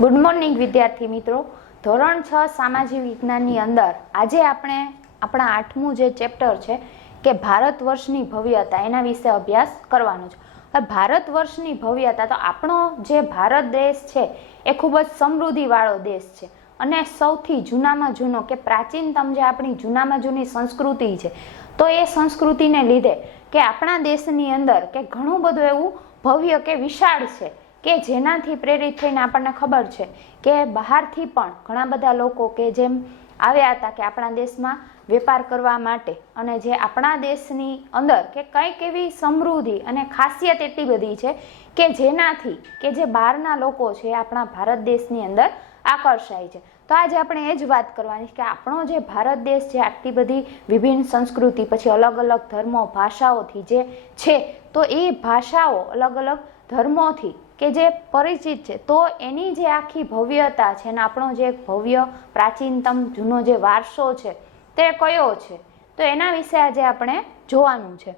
Good morning વિદ્યાર્થી મિત્રો, ધોરણ 6 સામાજિક વિજ્ઞાનની અંદર આજે આપણે આપણા 8મું જે ચેપ્ટર છે કે ભારત વર્ષની ભવ્યતા એના વિશે અભ્યાસ કરવાનો છે. હવે ભારત વર્ષની ભવ્યતા, તો આપણો જે ભારત દેશ છે એ ખૂબ જ સમૃદ્ધિવાળો દેશ છે અને સૌથી જૂનામાં જૂનો કે પ્રાચીનતમ જે આપણી જૂનામાં જૂની સંસ્કૃતિ છે, તો એ સંસ્કૃતિને લીધે કે આપણા દેશની અંદર કે ઘણું બધું એવું ભવ્ય કે વિશાળ છે કે જેનાથી પ્રેરિત થઈને આપણને ખબર છે કે બહારથી પણ ઘણા બધા લોકો કે જેમ આવ્યા હતા કે આપણા દેશમાં વેપાર કરવા માટે, અને જે આપણા દેશની અંદર કે કંઈક એવી સમૃદ્ધિ અને ખાસિયત એટલી બધી છે કે જેનાથી કે જે બહારના લોકો છે આપણા ભારત દેશની અંદર આકર્ષાય છે. તો આજે આપણે એ જ વાત કરવાની કે આપણો જે ભારત દેશ છે આટલી બધી વિભિન્ન સંસ્કૃતિ, પછી અલગ અલગ ધર્મો ભાષાઓથી જે છે, તો એ ભાષાઓ અલગ અલગ ધર્મોથી કે જે પરિચિત છે, તો એની જે આખી ભવ્યતા છે અને આપણો જે ભવ્ય પ્રાચીનતમ જૂનો જે વારસો છે તે કયો છે, તો એના વિશે આજે આપણે જોવાનું છે.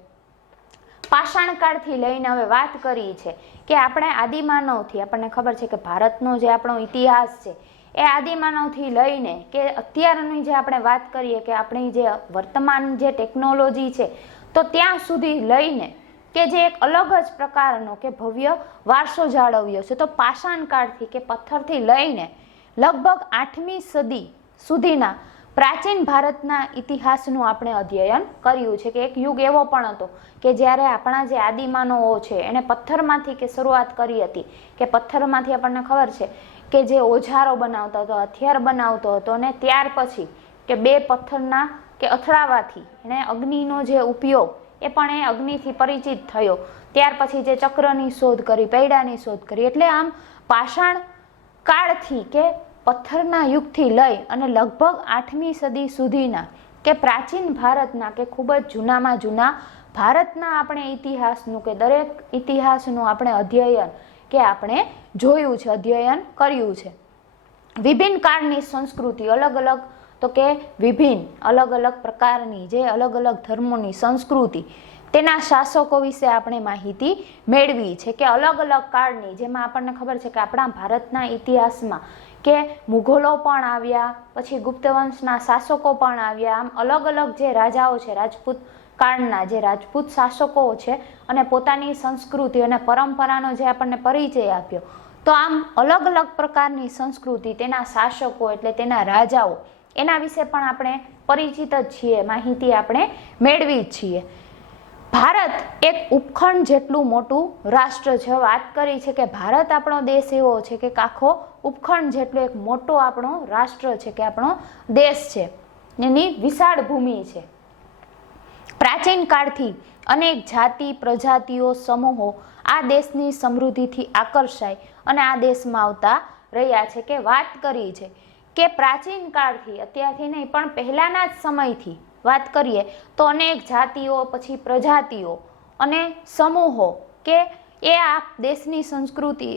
પાષાણકાળથી લઈને હવે વાત કરી છે કે આપણે આદિમાનવથી આપણને ખબર છે કે ભારતનો જે આપણો ઇતિહાસ છે એ આદિમાનવથી લઈને કે અત્યારની જે આપણે વાત કરીએ કે આપણી જે વર્તમાન જે ટેકનોલોજી છે, તો ત્યાં સુધી લઈને કે જે એક અલગ જ પ્રકારનો કે ભવ્ય વારસો જાળવ્યો છે. તો પાષાણકાળથી કે પથ્થરથી લઈને લગભગ 8મી સદી સુધીના પ્રાચીન ભારતના ઇતિહાસનું આપણે અધ્યયન કર્યું છે કે એક યુગ એવો પણ હતો કે જ્યારે આપણા જે આદિમાનવો છે એને પથ્થરમાંથી કે શરૂઆત કરી હતી, કે પથ્થરમાંથી આપણને ખબર છે કે જે ઓજારો બનાવતો હતો, હથિયાર બનાવતો હતો, અને ત્યાર પછી કે બે પથ્થરના કે અથડાવાથી એને અગ્નિનો જે ઉપયોગ એ પણ એ અગ્નિથી પરિચિત થયો. ત્યાર પછી જે ચક્રની શોધ કરી, પૈડાની શોધ કરી, એટલે આમ પાષાણ કાળથી કે પથ્થરના યુગથી લઈ અને લગભગ 8મી સદી સુધીના કે પ્રાચીન ભારતના કે ખૂબ જ જૂનામાં જૂના ભારતના આપણે ઇતિહાસનું કે દરેક ઇતિહાસનું આપણે અધ્યયન કે આપણે જોયું છે, અધ્યયન કર્યું છે. વિભિન્ન કાળની સંસ્કૃતિ અલગ અલગ, તો કે વિભિન્ન અલગ અલગ પ્રકારની જે અલગ અલગ ધર્મોની સંસ્કૃતિ, તેના શાસકો વિશે આપણે માહિતી મેળવી છે કે અલગ અલગ કાળની, જેમાં આપણને ખબર છે કે આપણા ભારતના ઇતિહાસમાં કે મુઘલો પણ આવ્યા, પછી ગુપ્ત વંશના શાસકો પણ આવ્યા, આમ અલગ અલગ જે રાજાઓ છે રાજપૂત કાળના જે રાજપૂત શાસકો છે, અને પોતાની સંસ્કૃતિ અને પરંપરાનો જે આપણને પરિચય આપ્યો. તો આમ અલગ અલગ પ્રકારની સંસ્કૃતિ, તેના શાસકો એટલે તેના રાજાઓ, એના વિશે પણ આપણે પરિચિત જ છીએ, માહિતી આપણે મેળવી જ છીએ. ભારત એક ઉપખંડ જેટલું મોટું રાષ્ટ્ર છે. વાત કરી છે કે ભારત આપણો દેશ એવો છે કે આખો ઉપખંડ જેટલો એક મોટો આપણો રાષ્ટ્ર છે કે આપણો દેશ છે, એની વિશાળ ભૂમિ છે. પ્રાચીન કાળથી અનેક જાતિ પ્રજાતિઓ સમૂહો આ દેશની સમૃદ્ધિથી આકર્ષાય અને આ દેશમાં આવતા રહ્યા છે. કે વાત કરી છે કે પ્રાચીન કાળથી, અત્યારથી નહીં પણ પહેલાના જ સમયથી વાત કરીએ તો અનેક જાતિઓ, પછી પ્રજાતિઓ અને સમૂહો કે એ આ દેશની સંસ્કૃતિ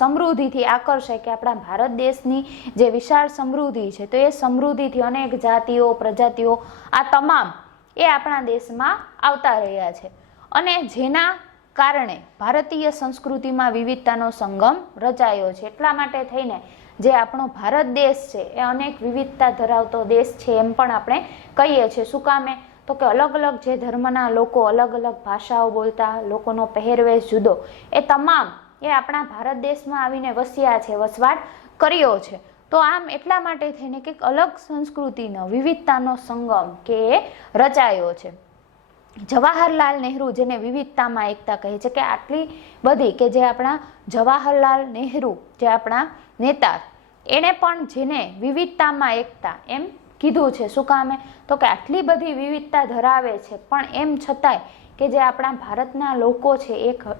સમૃદ્ધિથી આકર્ષાય કે આપણા ભારત દેશની જે વિશાળ સમૃદ્ધિ છે, તો એ સમૃદ્ધિથી અનેક જાતિઓ પ્રજાતિઓ આ તમામ એ આપણા દેશમાં આવતા રહ્યા છે, અને જેના કારણે ભારતીય સંસ્કૃતિમાં વિવિધતાનો સંગમ રચાયો છે. એટલા માટે થઈને જે આપણો ભારત દેશ છે એ અનેક વિવિધતા ધરાવતો દેશ છે એમ પણ આપણે કહીએ છીએ. શું કામે? તો કે અલગ અલગ જે ધર્મના લોકો, અલગ અલગ ભાષાઓ બોલતા લોકોનો પહેરવેશ જુદો, એ તમામ એ આપણા ભારત દેશમાં આવીને વસ્યા છે, વસવાટ કર્યો છે. તો આમ એટલા માટે થઈને કે અલગ સંસ્કૃતિનો વિવિધતાનો સંગમ કે એ રચાયો છે. જવાહરલાલ નહેરુ, જેને વિવિધતામાં એકતા કહે છે, કે આટલી બધી કે જે આપણા જવાહરલાલ નહેરુ જે આપણા નેતા, એને પણ જેને વિવિધતામાં એકતા એમ કીધું છે. શું કામે? તો કે આટલી બધી વિવિધતા ધરાવે છે પણ એમ છતાંય કે જે આપણા ભારતના લોકો છે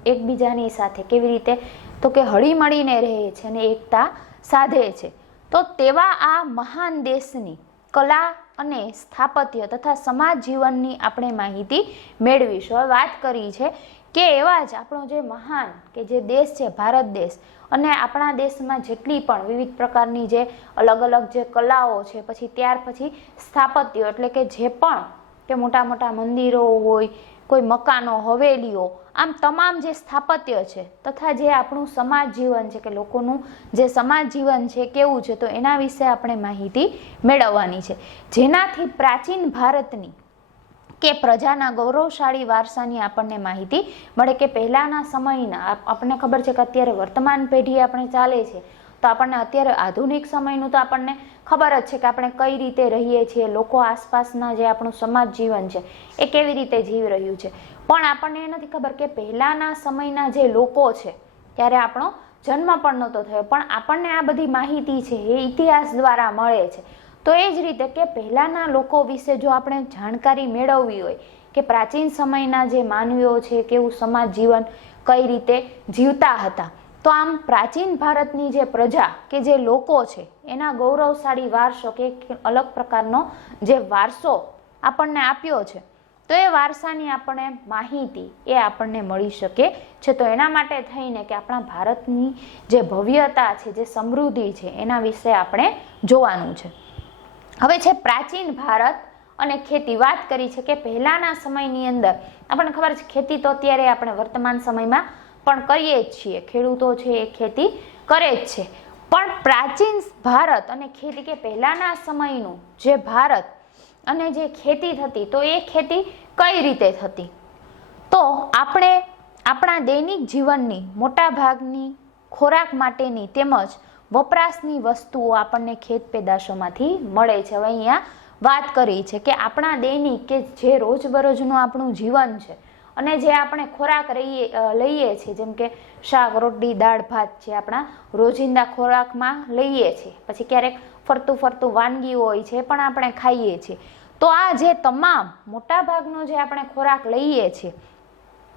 એકબીજાની સાથે કેવી રીતે, તો કે હળીમળીને રહે છે અને એકતા સાધે છે. તો તેવા આ મહાન દેશની કલા અને સ્થાપત્ય તથા સમાજ જીવનની આપણે માહિતી મેળવીશું. હવે વાત કરી છે કે એવા જ આપણો જે મહાન કે જે દેશ છે ભારત દેશ, અને આપણા દેશમાં જેટલી પણ વિવિધ પ્રકારની જે અલગ અલગ જે કલાઓ છે, પછી ત્યાર પછી સ્થાપત્ય એટલે કે જે પણ કે મોટા મોટા મંદિરો હોય, કોઈ મકાનો, હવેલીઓ, આમ તમામ જે સ્થાપત્ય છે તથા જે આપણું સમાજ જીવન છે કે લોકોનું જે સમાજ જીવન છે કેવું છે, તો એના વિશે આપણે માહિતી મેળવવાની છે, જેનાથી પ્રાચીન ભારતની કે પ્રજાના ગૌરવશાળી વારસાની આપણને માહિતી મળે કે પહેલાના સમયના. આપણને ખબર છે કે અત્યારે વર્તમાન પેઢી આપણે ચાલે છે, તો આપણને અત્યારે આધુનિક સમયનું તો આપણને ખબર જ છે કે આપણે કઈ રીતે રહીએ છીએ, લોકો આસપાસના જે આપણું સમાજ જીવન છે એ કેવી રીતે જીવી રહ્યું છે, પણ આપણને એ નથી ખબર કે પહેલાના સમયના જે લોકો છે ત્યારે આપણો જન્મ પણ નહોતો થયો, પણ આપણને આ બધી માહિતી છે એ ઇતિહાસ દ્વારા મળે છે. તો એ જ રીતે કે પહેલાના લોકો વિશે જો આપણે જાણકારી મેળવવી હોય કે પ્રાચીન સમયના જે માનવીઓ છે કેવું સમાજ જીવન કઈ રીતે જીવતા હતા, તો આમ પ્રાચીન ભારતની જે પ્રજા કે જે લોકો છે એના ગૌરવશાળી વારસો કે અલગ પ્રકારનો જે વારસો આપણને આપ્યો છે, તો એ વારસાની આપણને માહિતી એ આપણને મળી શકે છે. તો એના માટે થઈને કે આપણા ભારતની જે ભવ્યતા છે, જે સમૃદ્ધિ છે, એના વિશે આપણે જોવાનું છે. હવે છે પ્રાચીન ભારત અને ખેતી. વાત કરી છે કે પહેલાના સમયની અંદર આપણને ખબર છે ખેતી તો અત્યારે આપણે વર્તમાન સમયમાં પણ કરીએ જ છીએ, ખેડૂતો છે એ ખેતી કરે જ છે, પણ પ્રાચીન ભારત અને ખેતી કે પહેલાના સમયનું જે ભારત અને જે ખેતી થતી, તો એ ખેતી કઈ રીતે થતી, તો આપણે આપણા દૈનિક જીવનની મોટા ભાગની ખોરાક માટેની તેમજ વપરાશની વસ્તુઓ આપણને ખેત પેદાશોમાંથી મળે છે. હવે અહીંયા વાત કરી છે કે આપણા દૈનિક કે જે રોજબરોજનું આપણું જીવન છે અને જે આપણે ખોરાક લઈએ છીએ, જેમ કે શાક, રોટલી, દાળ, ભાત જે આપણા રોજિંદા ખોરાકમાં લઈએ છીએ, પછી ક્યારેક ફરતું વાનગીઓ હોય છે પણ આપણે ખાઈએ છીએ, તો આ જે તમામ મોટા ભાગનો જે આપણે ખોરાક લઈએ છીએ,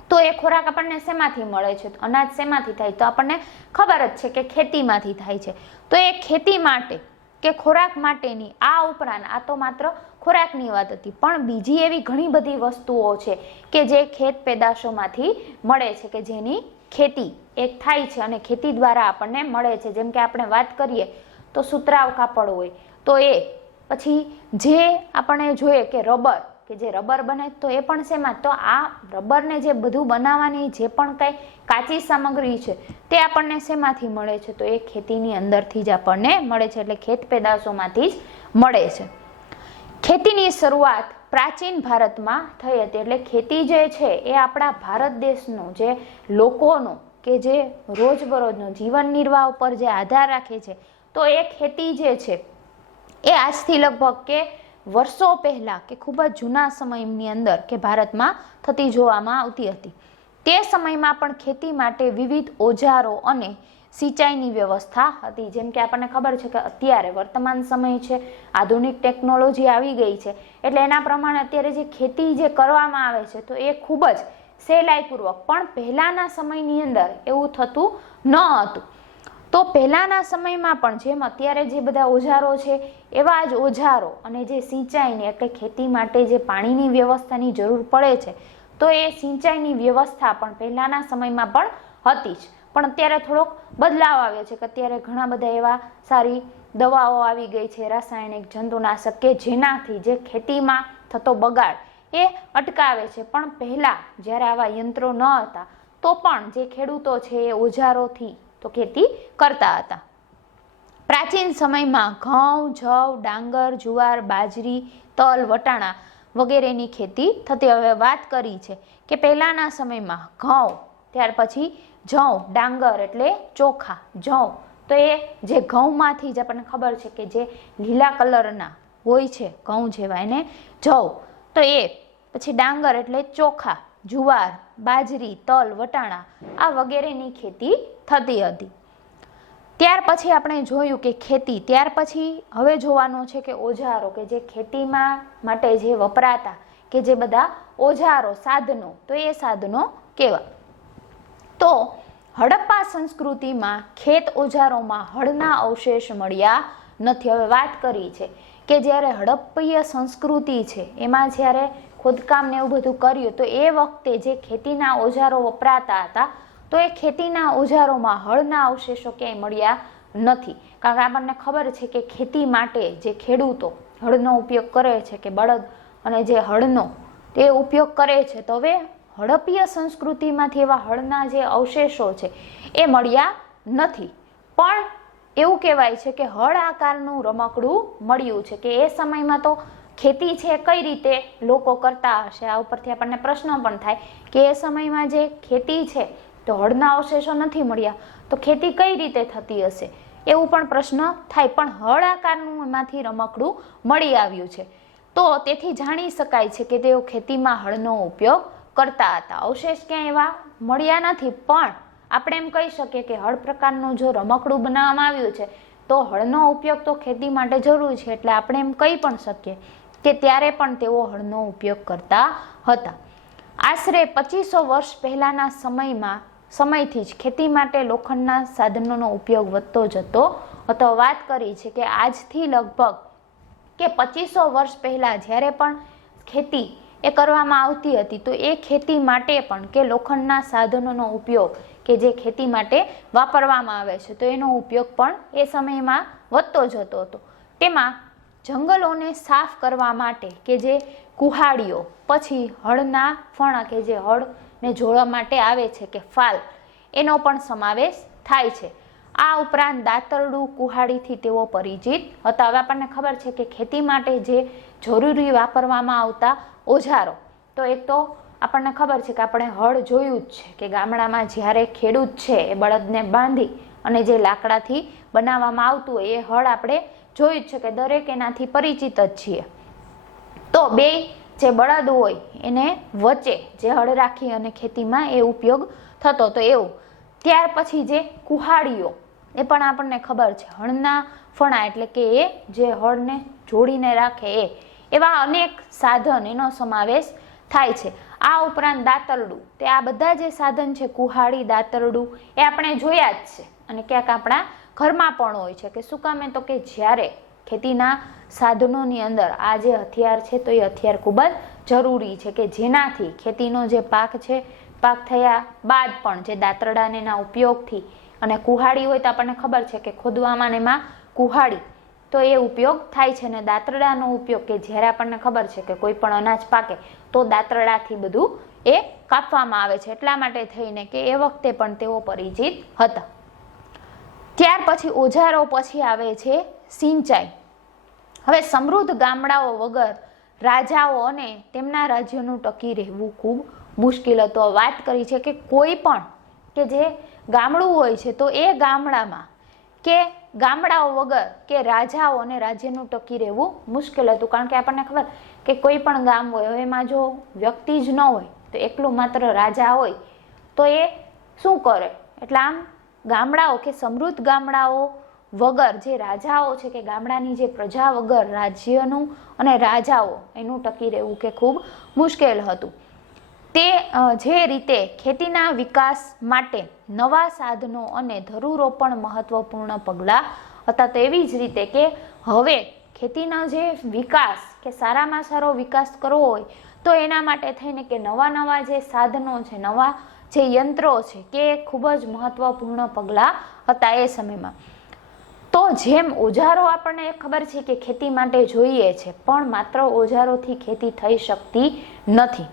તો એ ખોરાક આપણને શેમાંથી મળે છે, અનાજ શેમાંથી થાય, તો આપણને ખબર જ છે કે ખેતીમાંથી થાય છે. તો એ ખેતી માટે કે ખોરાક માટેની આ ઉપરાંત, આ તો માત્ર ખોરાકની વાત હતી, પણ બીજી એવી ઘણી બધી વસ્તુઓ છે કે જે ખેત પેદાશોમાંથી મળે છે કે જેની ખેતી એક થાય છે અને ખેતી દ્વારા આપણને મળે છે. જેમ કે આપણે વાત કરીએ તો સુતરાઉ કાપડ હોય તો એ, પછી જે આપણે જોઈએ કે રબર, કે જે રબર બને તો એ પણ શેમાં, તો આ રબરને જે બધું બનાવવાની જે પણ કંઈ કાચી સામગ્રી છે તે આપણને શેમાંથી મળે છે, તો એ ખેતીની અંદરથી જ આપણને મળે છે, એટલે ખેત પેદાશોમાંથી જ મળે છે. ખેતીની શરૂઆત પ્રાચીન ભારતમાં થઈ હતી, એટલે ખેતી જે છે એ આપણા ભારત દેશનો જે લોકોનો કે જે રોજબરોજનો જીવન નિર્વાહ ઉપર જે આધાર રાખે છે, તો એ ખેતી જે છે એ આજથી લગભગ કે વર્ષો પહેલા કે ખૂબ જ જૂના સમયની અંદર કે ભારતમાં થતી જોવામાં આવતી હતી. તે સમયમાં પણ ખેતી માટે વિવિધ ઓજારો અને સિંચાઈની વ્યવસ્થા હતી. જેમ કે આપણને ખબર છે કે અત્યારે વર્તમાન સમય છે, આધુનિક ટેકનોલોજી આવી ગઈ છે, એટલે એના પ્રમાણે અત્યારે જે ખેતી જે કરવામાં આવે છે તો એ ખૂબ જ સહેલાઈપૂર્વક, પણ પહેલાના સમયની અંદર એવું થતું ન હતું. તો પહેલાના સમયમાં પણ જેમ અત્યારે જે બધા ઓજારો છે એવા જ ઓજારો અને જે સિંચાઈની એટલે ખેતી માટે જે પાણીની વ્યવસ્થાની જરૂર પડે છે, તો એ સિંચાઈની વ્યવસ્થા પણ પહેલાના સમયમાં પણ હતી જ, પણ અત્યારે થોડોક બદલાવ આવ્યો છે કે અત્યારે ઘણા બધા એવા સારી દવાઓ આવી ગઈ છે, રાસાયણિક જંતુનાશક, કે જેનાથી જે ખેતીમાં થતો બગાડ એ અટકાવે છે. પણ પહેલા જ્યારે આવા યંત્રો ન હતા તો પણ જે ખેડૂતો છે એ ઓજારોથી તો ખેતી કરતા હતા. પ્રાચીન સમયમાં ઘઉં, જવ, ડાંગર, જુવાર, બાજરી, તલ, વટાણા વગેરેની ખેતી થતી. હવે વાત કરી છે કે પહેલાના સમયમાં ઘઉં, ત્યાર પછી જવ, ડાંગર એટલે ચોખા, જવ, તો એ જે ઘઉંમાંથી જ આપણને ખબર છે કે જે લીલા કલરના હોય છે ઘઉં જેવા, એને જવ, તો એ પછી ડાંગર એટલે ચોખા, જુવાર, બાજરી, તલ, વટાણા આ વગેરેની ખેતી થતી હતી. ત્યાર પછી આપણે જોયું કે ખેતી, ત્યાર પછી હવે જોવાનું છે કે ઓજારો, કે જે ખેતીમાં માટે જે વપરાતા કે જે બધા ઓજારો, સાધનો, તો એ સાધનો કેવા, તો હડપ્પા સંસ્કૃતિમાં ખેત ઓજારોમાં હળના અવશેષ મળ્યા નથી. હવે વાત કરી છે કે જ્યારે હડપ્પીય સંસ્કૃતિ છે એમાં જ્યારે ખોદકામ ને એવું બધું કર્યું, તો એ વખતે જે ખેતીના ઓજારો વપરાતા હતા, તો એ ખેતીના ઓજારોમાં હળના અવશેષો ક્યાંય મળ્યા નથી. કારણ કે આપણને ખબર છે કે ખેતી માટે જે ખેડૂતો હળનો ઉપયોગ કરે છે કે બળદ, અને જે હળનો તે ઉપયોગ કરે છે. તો હવે હડપ્પીય સંસ્કૃતિમાંથી એવા હળના જે અવશેષો છે એ મળ્યા નથી, પણ એવું કહેવાય છે કે હળ આકારનું રમકડું મળ્યું છે. કે એ સમયમાં તો ખેતી છે કઈ રીતે લોકો કરતા હશે, આ ઉપરથી આપણને પ્રશ્ન પણ થાય કે એ સમયમાં જે ખેતી છે તો હળના અવશેષો નથી મળ્યા, તો ખેતી કઈ રીતે થતી હશે, એવું પણ પ્રશ્ન થાય. પણ હળ આકારનું એમાંથી રમકડું મળી આવ્યું છે, તો તેથી જાણી શકાય છે કે તેઓ ખેતીમાં હળનો ઉપયોગ કરતા હતા. અવશેષ ક્યાંય એવા મળ્યા નથી, પણ આપણે એમ કહી શકીએ કે હળ પ્રકારનું જો રમકડું બનાવવામાં આવ્યું છે તો હળનો ઉપયોગ તો ખેતી માટે જરૂરી છે, એટલે આપણે એમ કહી પણ શકીએ કે ત્યારે પણ તેઓ હળનો ઉપયોગ કરતા હતા. આશરે 2500 વર્ષ પહેલાના સમયથી જ ખેતી માટે લોખંડના સાધનોનો ઉપયોગ વધતો જતો હતો. વાત કરી છે કે આજથી લગભગ કે 2500 વર્ષ પહેલા જ્યારે પણ ખેતી એ કરવામાં આવતી હતી તો એ ખેતી માટે પણ કે લોખંડના સાધનોનો ઉપયોગ કે જે ખેતી માટે વાપરવામાં આવે છે તો એનો ઉપયોગ પણ એ સમયમાં વધતો જતો હતો. તેમાં જંગલોને સાફ કરવા માટે કે જે કુહાડીઓ, પછી હળના ફણા કે જે હળને જોડવા માટે આવે છે કે ફાલ, એનો પણ સમાવેશ થાય છે. આ ઉપરાંત દાતરડું, કુહાડીથી તેઓ પરિચિત હતા. હવે આપણને ખબર છે કે ખેતી માટે જે જરૂરી વાપરવામાં આવતા ઓજારો, તો એક તો આપણને ખબર છે કે આપણે હળ જોયું જ છે કે ગામડામાં જ્યારે ખેડૂત છે એ બળદને બાંધી અને જે લાકડાથી બનાવવામાં આવતું હોય એ હળ આપણે જોયું જ છે કે દરેક એનાથી પરિચિત જ છીએ. તો બે જે બળદ હોય એને વચ્ચે જે હળ રાખી અને ખેતીમાં એ ઉપયોગ થતો તો એવું. ત્યાર પછી જે કુહાડીઓ, એ પણ આપણને ખબર છે હળના ફણા એટલે કે એ જે હળને જોડીને રાખે એવા અનેક સાધન એનો સમાવેશ થાય છે. આ ઉપરાંત દાતરડું, તે આ બધા જે સાધન છે કુહાડી, દાતરડું, એ આપણે જોયા જ છે અને ક્યાંક આપણા ઘરમાં પણ હોય છે. કે શું કામે, તો કે જ્યારે ખેતીના સાધનોની અંદર આ જે હથિયાર છે તો એ હથિયાર ખૂબ જ જરૂરી છે કે જેનાથી ખેતીનો જે પાક છે, પાક થયા બાદ પણ જે દાતરડાને એના ઉપયોગથી, અને કુહાડી હોય તો આપણને ખબર છે કે ખોદવામાં એમાં કુહાડી તો એ ઉપયોગ થાય છે, અને દાતરડાનો ઉપયોગ કે જ્યારે આપણને ખબર છે કે કોઈ પણ અનાજ પાકે તો દાતરડાથી બધું એ કાપવામાં આવે છે, એટલા માટે થઈને કે એ વખતે પણ તેઓ પરિચિત હતા. ત્યાર પછી ઓજારો પછી આવે છે સિંચાઈ. હવે સમૃદ્ધ ગામડાઓ વગર રાજાઓ અને તેમના રાજ્યનું ટકી રહેવું ખૂબ મુશ્કેલ હતું. વાત કરી છે કે કોઈ પણ કે જે ગામડું હોય છે તો એ ગામડામાં કે ગામડાઓ વગર કે રાજાઓ અને રાજ્યનું ટકી રહેવું મુશ્કેલ હતું. કારણ કે આપણને ખબર કે કોઈ પણ ગામ હોય, એમાં જો વ્યક્તિ જ ન હોય તો એકલું માત્ર રાજા હોય તો એ શું કરે, એટલે આમ ગામડાઓ કે સમૃદ્ધ ગામડાઓ વગર જે રાજાઓ છે કે ગામડાની જે પ્રજા વગર રાજ્યનું અને રાજાઓ એનું ટકી રહેવું કે ખૂબ મુશ્કેલ હતું. તે જે રીતે ખેતીના વિકાસ માટે નવા સાધનો અને ધરુરોપણ મહત્વપૂર્ણ પગલાં હતા, તો એવી જ રીતે કે હવે ખેતીનો જે વિકાસ કે સારામાં સારો વિકાસ કરવો હોય તો એના માટે થઈને કે નવા જે સાધનો છે, નવા જે યંત્રો છે કે ખૂબ જ મહત્વપૂર્ણ પગલાં હતા એ સમયમાં. તો જેમ ઓજારો આપણને ખબર છે કે ખેતી માટે જોઈએ છે, પણ માત્ર ઓજારોથી ખેતી થઈ શકતી નથી.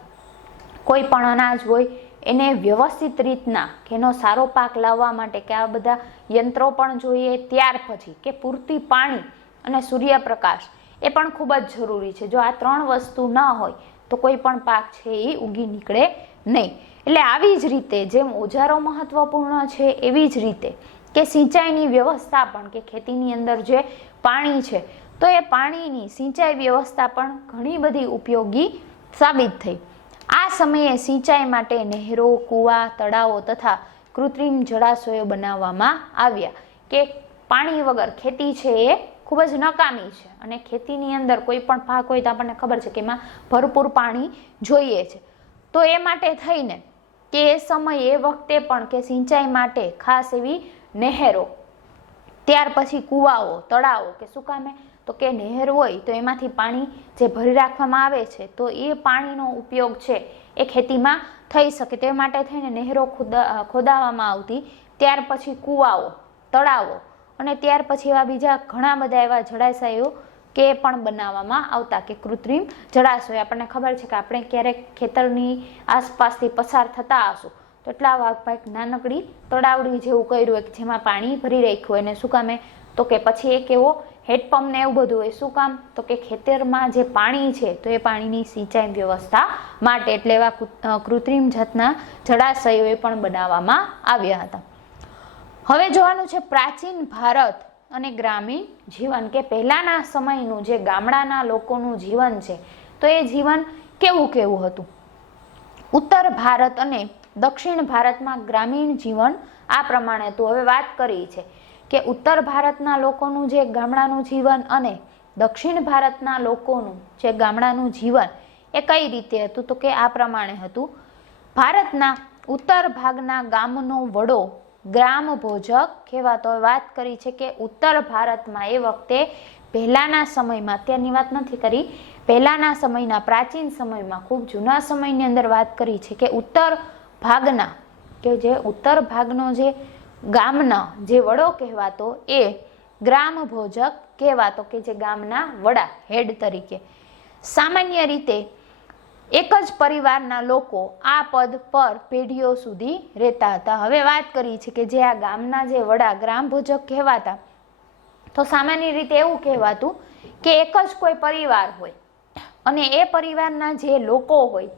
કોઈ પણ અનાજ હોય એને વ્યવસ્થિત રીતના કે એનો સારો પાક લાવવા માટે કે આ બધા યંત્રો પણ જોઈએ. ત્યાર પછી કે પૂરતી પાણી અને સૂર્યપ્રકાશ એ પણ ખૂબ જ જરૂરી છે. જો આ ત્રણ વસ્તુ ન હોય તો કોઈ પણ પાક છે એ ઉગી નીકળે નહીં. એટલે આવી જ રીતે જેમ ઓજારો મહત્વપૂર્ણ છે એવી જ રીતે કે સિંચાઈની વ્યવસ્થા પણ, કે ખેતીની અંદર જે પાણી છે તો એ પાણીની સિંચાઈ વ્યવસ્થા પણ ઘણી બધી ઉપયોગી સાબિત થઈ. આ સમયે સિંચાઈ માટે નહેરો, કૂવા, તળાવો તથા કૃત્રિમ જળાશયો બનાવવામાં આવ્યા. કે પાણી વગર ખેતી છે એ ખૂબ જ નકામી છે, અને ખેતીની અંદર કોઈ પણ પાક હોય તો આપણને ખબર છે કે એમાં ભરપૂર પાણી જોઈએ છે. તો એ માટે થઈને કે એ સમયે એ વખતે પણ કે સિંચાઈ માટે ખાસ એવી નહેરો, ત્યાર પછી કૂવાઓ, તળાવો, કે શું કામે, તો કે નહેર હોય તો એમાંથી પાણી જે ભરી રાખવામાં આવે છે તો એ પાણીનો ઉપયોગ છે એ ખેતીમાં થઈ શકે. તે માટે થઈને નહેરો ખોદાવવામાં આવતી. ત્યાર પછી કૂવાઓ, તળાવો, અને ત્યાર પછી એવા બીજા ઘણા બધા એવા જળાશયો કે એ પણ બનાવવામાં આવતા, કે કૃત્રિમ જળાશય. આપણને ખબર છે કે આપણે ક્યારેક ખેતરની આસપાસથી પસાર થતા હશું તો એટલા ભાગ નાનકડી તળાવડી જેવું કર્યું હોય કે જેમાં પાણી ભરી રાખ્યું હોય, ને શું કામે તો કે પછી એક એવો હેડપંપ ને એવું બધું હોય. શું કામ તો કે ખેતરમાં જે પાણી છે તો એ પાણીની સિંચાઈ વ્યવસ્થા માટે, એટલે એવા કૃત્રિમ જાતના જળાશયો એ પણ બનાવવામાં આવ્યા હતા. હવે જોવાનું છે પ્રાચીન ભારત અને ગ્રામીણ જીવન, કે પહેલાના સમયનું જે ગામડાના લોકોનું જીવન છે તો એ જીવન કેવું કેવું હતું. ઉત્તર ભારત અને દક્ષિણ ભારતમાં ગ્રામીણ જીવન આ પ્રમાણે હતું. હવે વાત કરી છે કે ઉત્તર ભારતના લોકોનું જે ગામડાનું જીવન અને દક્ષિણ ભારતના લોકોનું જે ગામડાનું જીવન એ કઈ રીતે હતું, તો કે આ પ્રમાણે હતું. ભારતના ઉત્તર ભાગના ગામનો વડો ગ્રામ ભોજક કહેવાતો. વાત કરી છે કે ઉત્તર ભારતમાં એ વખતે પહેલાના સમયમાં, અત્યારની વાત નથી કરી, પહેલાના સમયના પ્રાચીન સમયમાં, ખૂબ જૂના સમયની અંદર વાત કરી છે કે ઉત્તર ભાગના, કે જે ઉત્તર ભાગનો જે ગામના જે વડો કહેવાતો એ ગ્રામ ભોજક કહેવાતો, કે જે ગામના વડા, હેડ તરીકે. સામાન્ય રીતે એક જ પરિવારના લોકો આ પદ પર પેઢીઓ સુધી રહેતા હતા. હવે વાત કરી છે કે જે આ ગામના જે વડા ગ્રામ ભોજક કહેવાતા, તો સામાન્ય રીતે એવું કહેવાતું કે એક જ કોઈ પરિવાર હોય અને એ પરિવારના જે લોકો હોય,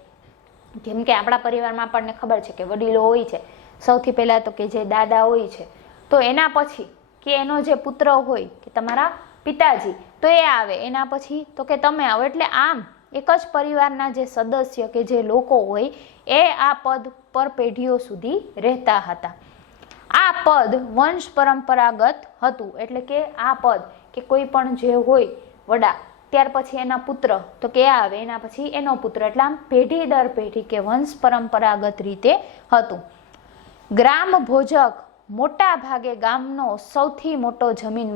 જેમ કે આપણા પરિવારમાં આપણને ખબર છે કે વડીલો હોય છે, સૌથી પહેલા તો કે જે દાદા હોય છે, તો એના પછી કે એનો જે પુત્ર હોય કે તમારા પિતાજી, તો એ આવે, એના પછી તો કે તમે આવો. એટલે આમ એક જ પરિવારના જે સદસ્ય કે જે લોકો હોય એ આ પદ પર પેઢીઓ સુધી રહેતા હતા. આ પદ વંશ પરંપરાગત હતું, એટલે કે આ પદ કે કોઈ પણ જે હોય વડા, ત્યાર પછી એના પુત્ર તો કે આવે, એના પછી એનો પુત્ર, એટલે આમ પેઢી દર પેઢી કે વંશ પરંપરાગત રીતે હતું. ગ્રામ ભોજક મોટા ભાગે ગામનો સૌથી મોટો જમીન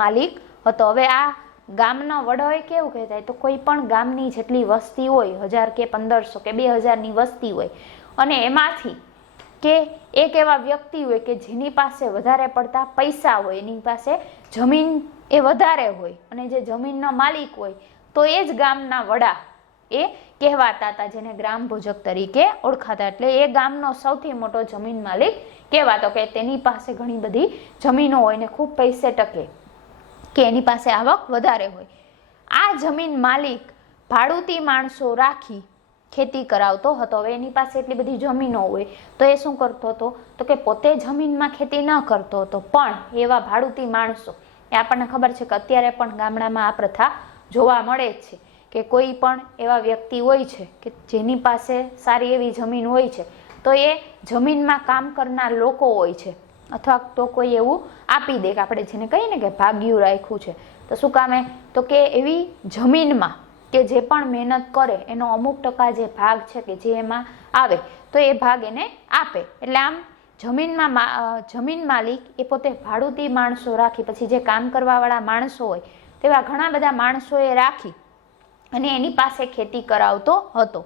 માલિક હતો. હવે આ ગામનો વડો એ કેવું કહેવાય, તો કોઈ પણ ગામની જેટલી વસ્તી હોય, 1000 કે 1500 કે 2000 ની વસ્તી હોય, અને એમાંથી કે એક એવા વ્યક્તિ હોય કે જેની પાસે વધારે પડતા પૈસા હોય, એની પાસે જમીન એ વધારે હોય, અને જે જમીનનો માલિક હોય તો એ જ ગામના વડા એ કહેવાતા હતા, જેને ગ્રામ ભોજક તરીકે ઓળખાતા. એટલે એ ગામનો સૌથી મોટો જમીન માલિક કહેવાતો, કે તેની પાસે ઘણી બધી જમીનો હોય ને ખૂબ પૈસે ટકે, કે એની પાસે આવક વધારે હોય. આ જમીન માલિક ભાડુતી માણસો રાખી ખેતી કરાવતો હતો. હવે એની પાસે એટલી બધી જમીનો હોય તો એ શું કરતો હતો, તો કે પોતે જમીનમાં ખેતી ન કરતો હતો, પણ એવા ભાડુતી માણસો, એ આપણને ખબર છે કે અત્યારે પણ ગામડામાં આ પ્રથા જોવા મળે જ છે, કે કોઈ પણ એવા વ્યક્તિ હોય છે કે જેની પાસે સારી એવી જમીન હોય છે, તો એ જમીનમાં કામ કરનાર લોકો હોય છે, અથવા તો કોઈ એવું આપી દે, કે આપણે જેને કહીએ ને કે ભાગ્યું રાખ્યું છે, તો શું કામે, તો કે એવી જમીનમાં કે જે પણ મહેનત કરે એનો અમુક ટકા જે ભાગ છે કે જે એમાં આવે તો એ ભાગ એને આપે. એટલે આમ જમીન માલિક એ પોતે ભાડુતી માણસો રાખી, પછી જે કામ કરવાવાળા માણસો હોય તેવા ઘણા બધા માણસો એ રાખી અને એની પાસે ખેતી કરાવતો હતો.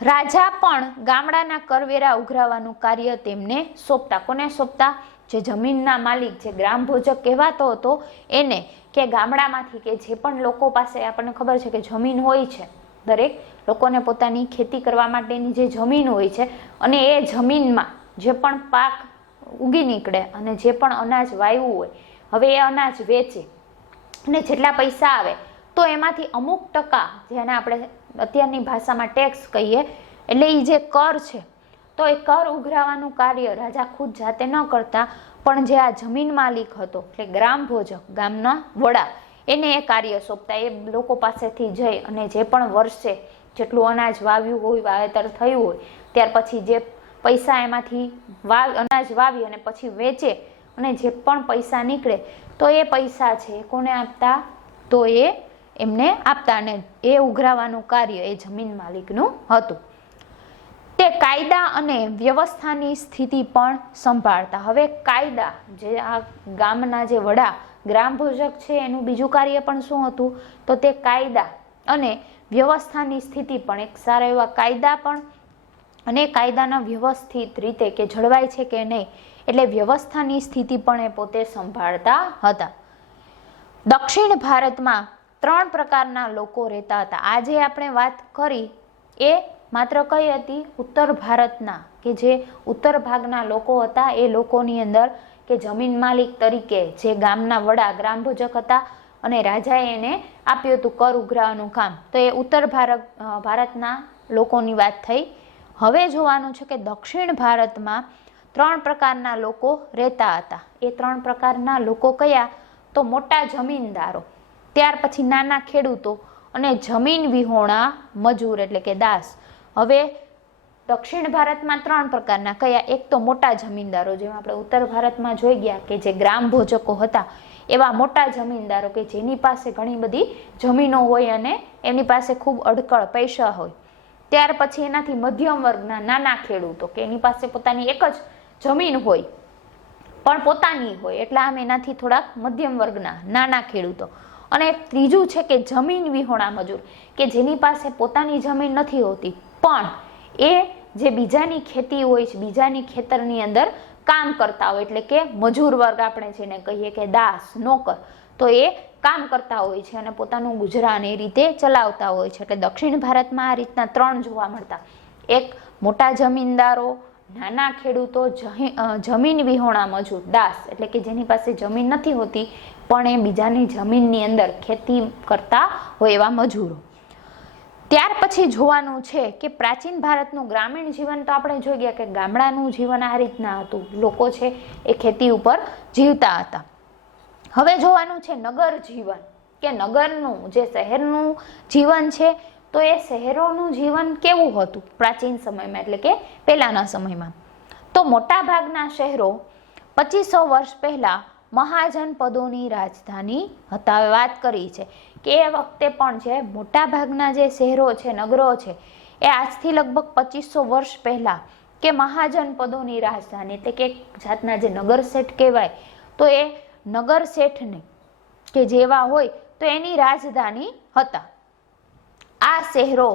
રાજા પણ ગામડાના કરવેરા ઉઘરાવવાનું કાર્ય તેમને સોંપતા. કોને સોંપતા? જે જમીનના માલિક, જે ગ્રામ ભોજક કહેવાતો હતો એને, કે ગામડામાંથી કે જે પણ લોકો પાસે, આપણને ખબર છે કે જમીન હોય છે, દરેક લોકોને પોતાની ખેતી કરવા માટેની જે જમીન હોય છે, અને એ જમીનમાં જે પણ પાક ઉગી નીકળે અને જે પણ અનાજ વાવ્યું હોય, હવે એ અનાજ વેચે અને જેટલા પૈસા આવે તો એમાંથી અમુક ટકા, જેને આપણે અત્યારની ભાષામાં ટેક્સ કહીએ, એટલે એ જે કર છે, તો એ કર ઉઘરાવવાનું કાર્ય રાજા ખુદ જાતે ન કરતા, પણ જે આ જમીન માલિક હતો એટલે ગ્રામ ભોજક, ગામના વડા, એને એ કાર્ય સોંપતા. એ લોકો પાસેથી જઈ અને જે પણ વર્ષે જેટલું અનાજ વાવ્યું હોય, વાવેતર થયું હોય, ત્યાર પછી જે પૈસા એમાંથી અનાજ વાવી અને પછી વેચે અને જે પણ પૈસા નીકળે તો એ પૈસા છે કોને આપતા, તો એ એમને આપતા, અને એ ઉઘરાવાનું કાર્ય એ જમીન માલિકનું હતું. તે કાયદા અને વ્યવસ્થાની સ્થિતિ પણ સંભાળતા. હવે કાયદા, જે આ ગામના જે વડા ગ્રામ ભોજક છે એનું બીજું કાર્ય પણ શું હતું, તો તે કાયદા અને વ્યવસ્થાની સ્થિતિ પણ, એક સારા એવા કાયદા પણ અને કાયદાના વ્યવસ્થિત રીતે કે જળવાય છે કે નહીં, એટલે વ્યવસ્થાની સ્થિતિ પણ એ પોતે સંભાળતા હતા. દક્ષિણ ભારતમાં ત્રણ પ્રકારના લોકો રહેતા હતા. આજે આપણે વાત કરી એ માત્ર કઈ હતી? ઉત્તર ભારતના, કે જે ઉત્તર ભાગના લોકો હતા એ લોકોની અંદર કે જમીન માલિક તરીકે જે ગામના વડા ગ્રામભોજક હતા અને રાજાએ એને આપ્યું હતું કર ઉઘરાવાનું કામ, તો એ ઉત્તર ભારતના લોકોની વાત થઈ. હવે જોવાનું છે કે દક્ષિણ ભારતમાં ત્રણ પ્રકારના લોકો રહેતા હતા. એ ત્રણ પ્રકારના લોકો કયા? તો મોટા જમીનદારો, ત્યાર પછી નાના ખેડૂતો અને જમીન વિહોણા મજૂર એટલે કે દાસ. હવે દક્ષિણ ભારતમાં ત્રણ પ્રકારના કયા? એક તો મોટા જમીનદારો, જેમ આપણે ઉત્તર ભારતમાં જોઈ ગયા કે જે ગ્રામ ભોજકો હતા એવા મોટા જમીનદારો કે જેની પાસે ઘણી બધી જમીનો હોય અને એમની પાસે ખૂબ અડકળ પૈસા હોય. ત્યાર પછી એનાથી મધ્યમ વર્ગના નાના ખેડૂતો કે એની પાસે પોતાની એક જ જમીન હોય પણ પોતાની હોય, એટલે આમ એનાથી થોડાક મધ્યમ વર્ગના નાના ખેડૂતો. અને ત્રીજું છે કે જમીન વિહોણા મજૂર, કે જેની પાસે પોતાની જમીન નથી હોતી પણ એ જે બીજાની ખેતી હોય છે, બીજાની ખેતરની અંદર કામ કરતા હોય, એટલે કે મજૂર વર્ગ આપણે જેને કહીએ કે દાસ, નોકર, તો એ કામ કરતા હોય છે અને પોતાનું ગુજરાન એ રીતે ચલાવતા હોય છે. એટલે દક્ષિણ ભારતમાં આ રીતના ત્રણ જોવા મળતા: એક મોટા જમીનદારો, નાના ખેડૂતો, જમીન વિહોણા મજૂર દાસ, એટલે કે જેની પાસે જમીન નથી હોતી પણ એ બીજાની જમીનની અંદર ખેતી કરતા હોય એવા મજૂરો. ત્યાર પછી જોવાનું છે કે પ્રાચીન ભારતનું ગ્રામીણ જીવન તો આપણે જોઈ ગયા કે ગામડાનું જીવન આ રીતના હતું, લોકો છે એ ખેતી ઉપર જીવતા હતા. હવે જોવાનું છે નગર જીવન, કે નગરનું જે શહેરનું જીવન છે તો એ શહેરોનું જીવન કેવું હતું પ્રાચીન સમયમાં, એટલે કે પહેલાના સમયમાં. તો મોટા ભાગના શહેરો 2500 વર્ષ પહેલા મહાજનપદોની રાજધાની હતા. હવે વાત કરી છે કે એ વખતે પણ જે મોટા ભાગના જે શહેરો છે, નગરો છે, એ આજથી લગભગ 2500 વર્ષ પહેલા કે મહાજનપદોની રાજધાની, એટલે કે એક જાતના જે નગર શેઠ કહેવાય, તો એ નગર શેઠને કે જેવા હોય તો એની રાજધાની હતા. આ શહેરો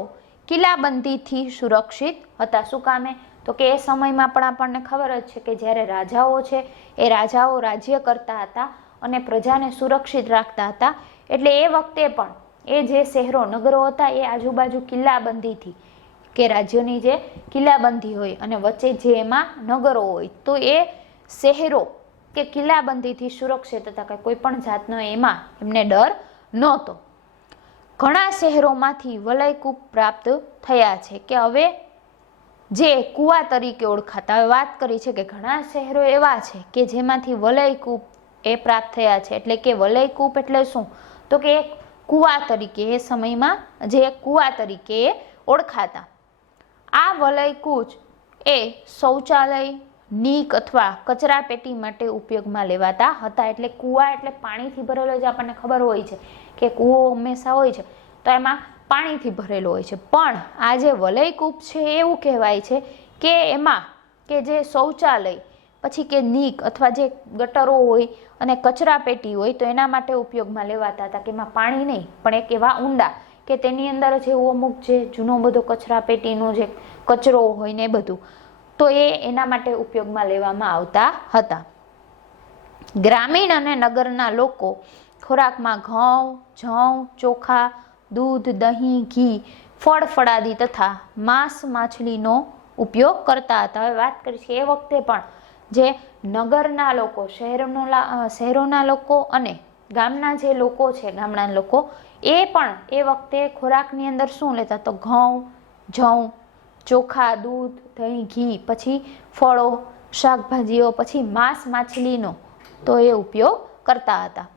કિલ્લાબંધીથી સુરક્ષિત હતા. શું કામે? તો કે એ સમયમાં પણ આપણને ખબર જ છે કે જ્યારે રાજાઓ છે એ રાજાઓ રાજ્ય કરતા હતા અને પ્રજાને સુરક્ષિત રાખતા હતા. એટલે એ વખતે પણ એ જે શહેરો, નગરો હતા એ આજુબાજુ કિલ્લાબંધીથી, કે રાજ્યની જે કિલ્લાબંધી હોય અને વચ્ચે જે એમાં નગરો હોય, તો એ શહેરો કે કિલ્લાબંધીથી સુરક્ષિત હતા, કે કોઈ પણ જાતનો એમાં એમને ડર નહોતો. ઘણા શહેરોમાંથી વલયકૂપ પ્રાપ્ત થયા છે, કે હવે જે કુવા તરીકે ઓળખાતા. હવે વાત કરી છે કે ઘણા શહેરો એવા છે કે જેમાંથી વલયકૂપ એ પ્રાપ્ત થયા છે. એટલે કે વલયકૂપ એટલે શું? તો કે એક કુવા તરીકે એ સમયમાં જે કુવા તરીકે ઓળખાતા. આ વલયકૂપ એ શૌચાલય, નીક અથવા કચરા પેટી માટે ઉપયોગમાં લેવાતા હતા. એટલે કુવા એટલે પાણીથી ભરેલો, જે આપણને ખબર હોય છે કે કૂવો હંમેશા હોય છે તો એમાં પાણીથી ભરેલો હોય છે. પણ આ જે વલયકૂપ છે એવું કહેવાય છે કે એમાં કે જે શૌચાલય, પછી કે નીક અથવા જે ગટરો હોય અને કચરા પેટી હોય તો એના માટે ઉપયોગમાં લેવાતા હતા, કે એમાં પાણી નહીં પણ એક એવા ઊંડા કે તેની અંદર જેવું અમુક જે જૂનો બધો કચરા પેટીનો જે કચરો હોય ને એ બધું, તો એના માટે ઉપયોગમાં લેવામાં આવતા હતા. ગ્રામીણ અને નગરના લોકો ખોરાકમાં ઘઉં, જવ, ચોખા, દૂધ, દહીં, ઘી, ફળ ફળાદી તથા માંસ માછલીનો ઉપયોગ કરતા હતા. હવે વાત કરી છે એ વખતે પણ જે નગરના લોકો, શહેરોના લોકો અને ગામના જે લોકો છે, ગામડાના લોકો, એ પણ એ વખતે ખોરાકની અંદર શું લેતા? તો ઘઉં, જવ, ચોખા, દૂધ, દહીં, ઘી, પછી ફળો, શાકભાજીઓ, પછી માંસ માછલીનો તો એ ઉપયોગ કરતા હતા.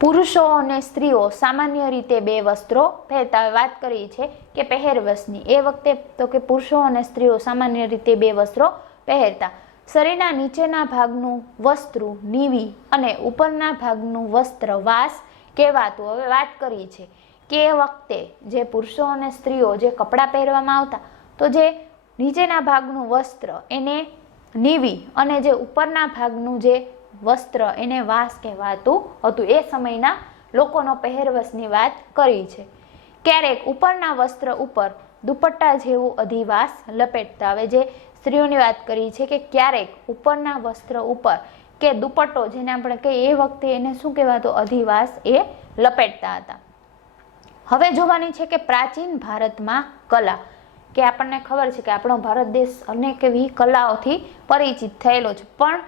પુરુષો અને સ્ત્રીઓ સામાન્ય રીતે બે વસ્ત્રો પહેરતા. વાત કરી છે કે પહેરવેશની. એ વખતે તો કે પુરુષો અને સ્ત્રીઓ સામાન્ય રીતે બે વસ્ત્રો પહેરતા. શરીરના નીચેના ભાગનું વસ્ત્ર નીવી અને ઉપરના ભાગનું વસ્ત્ર વાસ કહેવાતું. હવે વાત કરી છે કે એ વખતે જે પુરુષો અને સ્ત્રીઓ જે કપડાં પહેરવામાં આવતા, તો જે નીચેના ભાગનું વસ્ત્ર એને નીવી અને જે ઉપરના ભાગનું જે વસ્ત્ર એને વાસ કહેવાતું હતું. એ સમયના લોકોનો પહેરવેશની વાત કરી છે. ક્યારેક ઉપરના વસ્ત્ર ઉપર દુપટ્ટા જેવું અધિવાસ લપેટતા. હવે જે સ્ત્રીઓની વાત કરી છે કે ક્યારેક ઉપરના વસ્ત્ર ઉપર કે દુપટ્ટો જેને આપણે કહીએ, એ વખતે એને શું કહેવાતું? અધિવાસ એ લપેટતા હતા. હવે જોવાની છે કે પ્રાચીન ભારતમાં કલા, કે આપણને ખબર છે કે આપણો ભારત દેશ અનેક એવી કલાઓથી પરિચિત થયેલો છે, પણ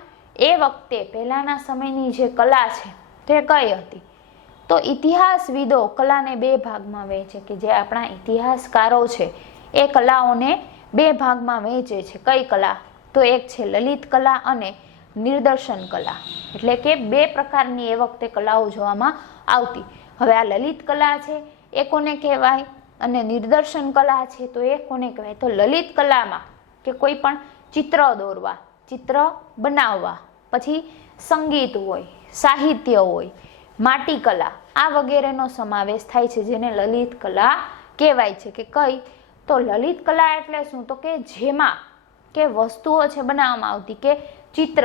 એ વખતે પહેલાના સમયની જે કલા છે તે કઈ હતી? તો ઇતિહાસવિદો કલાને બે ભાગમાં વહેંચે, કે જે આપણા ઇતિહાસકારો છે એ કલાઓને બે ભાગમાં વહેંચે છે. કઈ કલા? તો એક છે લલિત કલા અને નિદર્શન કલા, એટલે કે બે પ્રકારની એ વખતે કલાઓ જોવામાં આવતી. હવે આ લલિત કલા છે એ કોને કહેવાય અને નિદર્શન કલા છે તો એ કોને કહેવાય? તો લલિત કલામાં કે કોઈ પણ ચિત્ર દોરવા, ચિત્ર બનાવવા, પછી સંગીત હોય, સાહિત્ય હોય, માટી કલા, આ વગેરેનો સમાવેશ થાય છે, જેને લલિત કલા કહેવાય છે. કે કઈ? તો લલિત કલા એટલે શું? તો કે જેમાં કે વસ્તુઓ છે બનાવવામાં આવતી, કે ચિત્ર,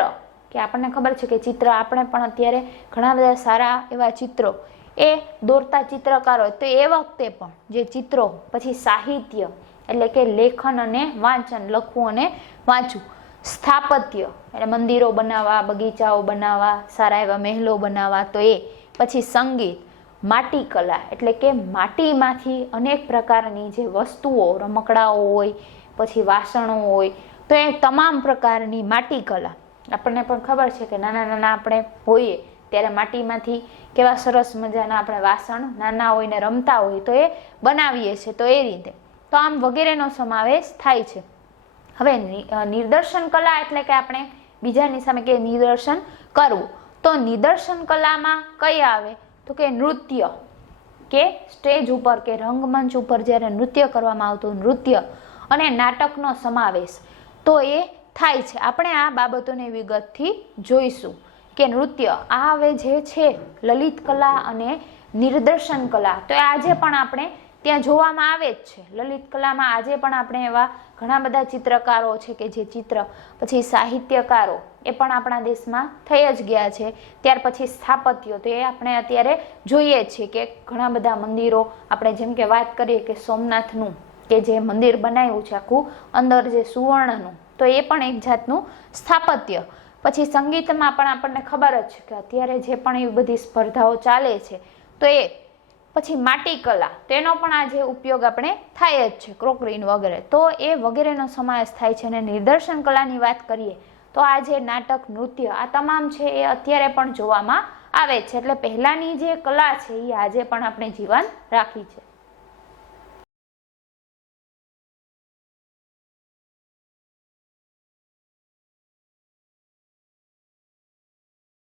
કે આપણને ખબર છે કે ચિત્ર, આપણે પણ અત્યારે ઘણા બધા સારા એવા ચિત્રો એ દોરતા ચિત્રકારો, તો એ વખતે પણ જે ચિત્રો, પછી સાહિત્ય એટલે કે લેખન અને વાંચન, લખવું અને વાંચવું, સ્થાપત્ય એટલે મંદિરો બનાવવા, બગીચાઓ બનાવવા, સારા એવા મહેલો બનાવવા, તો એ, પછી સંગીત, માટી કલા એટલે કે માટીમાંથી અનેક પ્રકારની જે વસ્તુઓ, રમકડાઓ હોય, પછી વાસણો હોય, તો એ તમામ પ્રકારની માટી કલા. આપણને પણ ખબર છે કે નાના નાના આપણે હોઈએ ત્યારે માટીમાંથી કેવા સરસ મજાના આપણે વાસણ નાના હોય ને રમતા હોય તો એ બનાવીએ છીએ, તો એ રીતે, તો આમ વગેરેનો સમાવેશ થાય છે. હવે નિદર્શન કલા એટલે કે આપણે બીજાની સામે કે નિદર્શન કરવું, તો નિદર્શન કલામાં કઈ આવે? તો કે નૃત્ય, કે સ્ટેજ ઉપર કે રંગમંચ ઉપર જ્યારે નૃત્ય કરવામાં આવતું, નૃત્ય અને નાટકનો સમાવેશ તો એ થાય છે. આપણે આ બાબતોને વિગતથી જોઈશું કે નૃત્ય આ હવે જે છે લલિત કલા અને નિદર્શન કલા, તો આજે પણ આપણે ત્યાં જોવામાં આવે જ છે. લલિત કલામાં આજે પણ આપણે એવા ઘણા બધા ચિત્રકારો છે કે જે ચિત્ર, પછી સાહિત્યકારો એ પણ આપણા દેશમાં થઈ જ ગયા છે. ત્યાર પછી સ્થાપત્યો, તો એ આપણે અત્યારે જોઈએ છીએ કે ઘણા બધા મંદિરો, આપણે જેમ કે વાત કરીએ કે સોમનાથનું કે જે મંદિર બનાવ્યું છે આખું અંદર જે સુવર્ણનું, તો એ પણ એક જાતનું સ્થાપત્ય. પછી સંગીતમાં પણ આપણને ખબર જ છે કે અત્યારે જે પણ એવી બધી સ્પર્ધાઓ ચાલે છે તો એ, પછી માટી કલા, તેનો પણ આજે ઉપયોગ આપણે થાય જ છે, ક્રોકરી વગેરે, તો એ વગેરેનો સમાવેશ થાય છે. અને નિદર્શન કલાની વાત કરીએ તો આજે નાટક, નૃત્ય આ તમામ છે એ અત્યારે પણ જોવામાં આવે છે. એટલે પહેલાની જે કલા છે એ આજે પણ આપણે જીવંત રાખી છે.